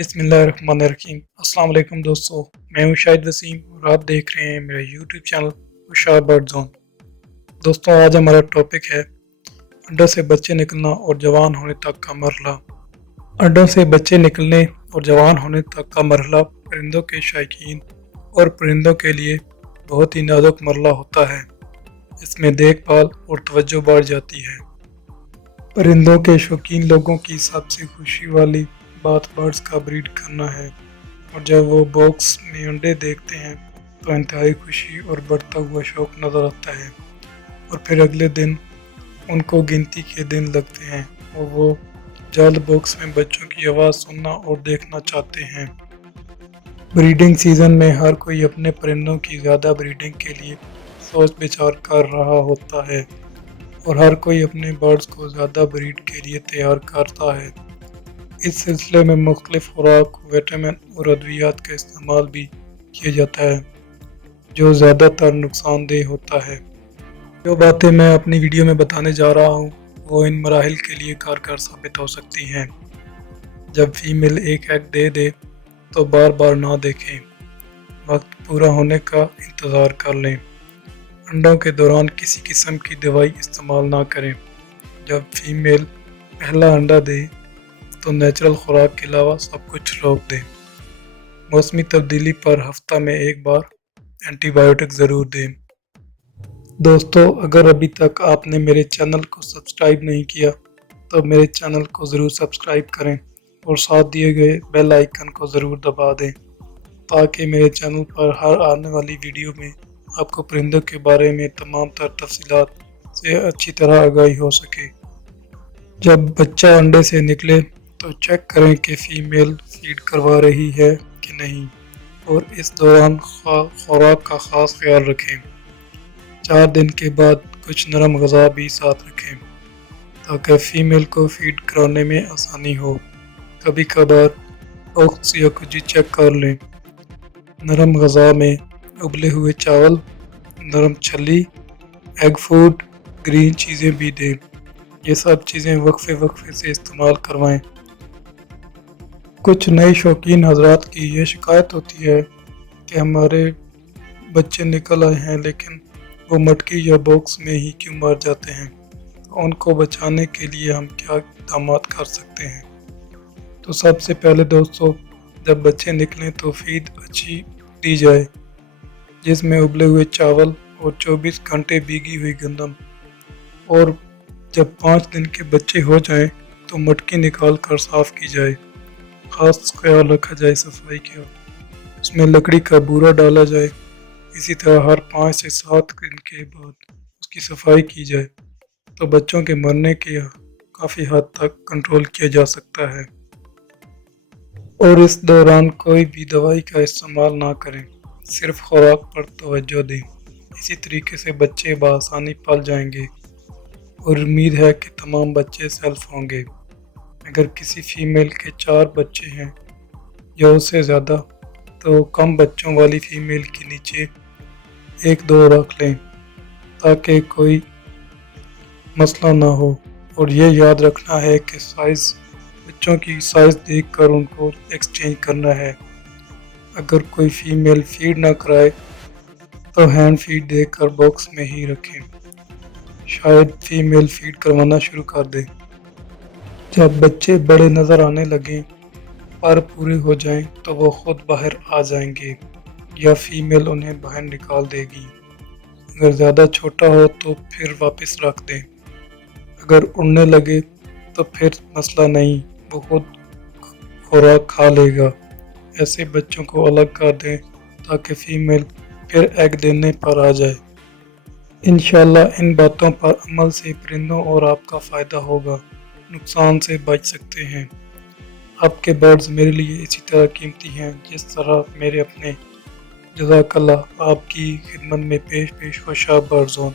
بسم اللہ الرحمن الرحیم۔ السلام علیکم دوستو، میں ہوں شاہد وسیم اور آپ دیکھ رہے ہیں میرا یوٹیوب چینل ہوشیار برڈ زون۔ دوستو آج ہمارا ٹاپک ہے انڈوں سے بچے نکلنا اور جوان ہونے تک کا مرحلہ۔ انڈوں سے بچے نکلنے اور جوان ہونے تک کا مرحلہ پرندوں کے شائقین اور پرندوں کے لیے بہت ہی نازک مرحلہ ہوتا ہے۔ اس میں دیکھ بھال اور توجہ بڑھ جاتی ہے۔ پرندوں کے شوقین لوگوں کی سب سے خوشی والی بات برڈز کا بریڈ کرنا ہے، اور جب وہ باکس میں انڈے دیکھتے ہیں تو انتہائی خوشی اور بڑھتا ہوا شوق نظر آتا ہے، اور پھر اگلے دن ان کو گنتی کے دن لگتے ہیں اور وہ جلد باکس میں بچوں کی آواز سننا اور دیکھنا چاہتے ہیں۔ بریڈنگ سیزن میں ہر کوئی اپنے پرندوں کی زیادہ بریڈنگ کے لیے سوچ بچار کر رہا ہوتا ہے، اور ہر کوئی اپنے برڈز کو زیادہ بریڈ کے لیے تیار کرتا ہے۔ اس سلسلے میں مختلف خوراک، وٹامن اور ادویات کا استعمال بھی کیا جاتا ہے جو زیادہ تر نقصان دہ ہوتا ہے۔ جو باتیں میں اپنی ویڈیو میں بتانے جا رہا ہوں وہ ان مراحل کے لیے کارگر ثابت ہو سکتی ہیں۔ جب فیمیل ایک ایگ دے دے تو بار بار نہ دیکھیں، وقت پورا ہونے کا انتظار کر لیں۔ انڈوں کے دوران کسی قسم کی دوائی استعمال نہ کریں۔ جب فیمیل پہلا انڈا دے تو نیچرل خوراک کے علاوہ سب کچھ روک دیں۔ موسمی تبدیلی پر ہفتہ میں ایک بار اینٹی بائیوٹک ضرور دیں۔ دوستو، اگر ابھی تک آپ نے میرے چینل کو سبسکرائب نہیں کیا تو میرے چینل کو ضرور سبسکرائب کریں اور ساتھ دیے گئے بیل آئیکن کو ضرور دبا دیں تاکہ میرے چینل پر ہر آنے والی ویڈیو میں آپ کو پرندوں کے بارے میں تمام تر تفصیلات سے اچھی طرح آگاہی ہو سکے۔ جب بچہ انڈے سے نکلے تو چیک کریں کہ فیمیل فیڈ کروا رہی ہے کہ نہیں، اور اس دوران خوراک کا خاص خیال رکھیں۔ 4 دن کے بعد کچھ نرم غذا بھی ساتھ رکھیں تاکہ فیمیل کو فیڈ کرانے میں آسانی ہو۔ کبھی کبھار اوٹس یا کجی چیک کر لیں۔ نرم غذا میں ابلے ہوئے چاول، نرم چھلی، ایگ فوڈ، گرین چیزیں بھی دیں۔ یہ سب چیزیں وقفے وقفے سے استعمال کروائیں۔ کچھ نئے شوقین حضرات کی یہ شکایت ہوتی ہے کہ ہمارے بچے نکل آئے ہیں لیکن وہ مٹکی یا باکس میں ہی کیوں مر جاتے ہیں۔ ان کو بچانے کے لیے ہم کیا اقدامات کر سکتے ہیں؟ تو سب سے پہلے دوستو، جب بچے نکلیں تو فیڈ اچھی دی جائے جس میں ابلے ہوئے چاول اور 24 گھنٹے بھیگی ہوئی گندم، اور جب 5 دن کے بچے ہو جائیں تو مٹکی نکال کر صاف کی جائے۔ خاص خیال رکھا جائے صفائی کا، اس میں لکڑی کا بورا ڈالا جائے۔ اسی طرح ہر 5 سے 7 دن کے بعد اس کی صفائی کی جائے تو بچوں کے مرنے کے کافی حد تک کنٹرول کیا جا سکتا ہے۔ اور اس دوران کوئی بھی دوائی کا استعمال نہ کریں، صرف خوراک پر توجہ دیں۔ اسی طریقے سے بچے بآسانی پل جائیں گے، اور امید ہے کہ تمام بچے سیلف ہوں گے۔ اگر کسی فیمیل کے 4 بچے ہیں یا اس سے زیادہ تو کم بچوں والی فیمیل کے نیچے 1-2 رکھ لیں تاکہ کوئی مسئلہ نہ ہو۔ اور یہ یاد رکھنا ہے کہ بچوں کی سائز دیکھ کر ان کو ایکسچینج کرنا ہے۔ اگر کوئی فیمیل فیڈ نہ کرائے تو ہینڈ فیڈ دے کر باکس میں ہی رکھیں، شاید فیمیل فیڈ کروانا شروع کر دے۔ جب بچے بڑے نظر آنے لگیں، پر پورے ہو جائیں تو وہ خود باہر آ جائیں گے یا فیمیل انہیں باہر نکال دے گی۔ اگر زیادہ چھوٹا ہو تو پھر واپس رکھ دیں۔ اگر اڑنے لگے تو پھر مسئلہ نہیں، وہ خود خوراک کھا لے گا۔ ایسے بچوں کو الگ کر دیں تاکہ فیمیل پھر ایگ دینے پر آ جائے۔ انشاءاللہ ان باتوں پر عمل سے پرندوں اور آپ کا فائدہ ہوگا، نقصان سے بچ سکتے ہیں۔ آپ کے برڈز میرے لیے اسی طرح قیمتی ہیں جس طرح میرے اپنے۔ جزاک اللہ۔ آپ کی خدمت میں پیش ہوشیار برڈ زون۔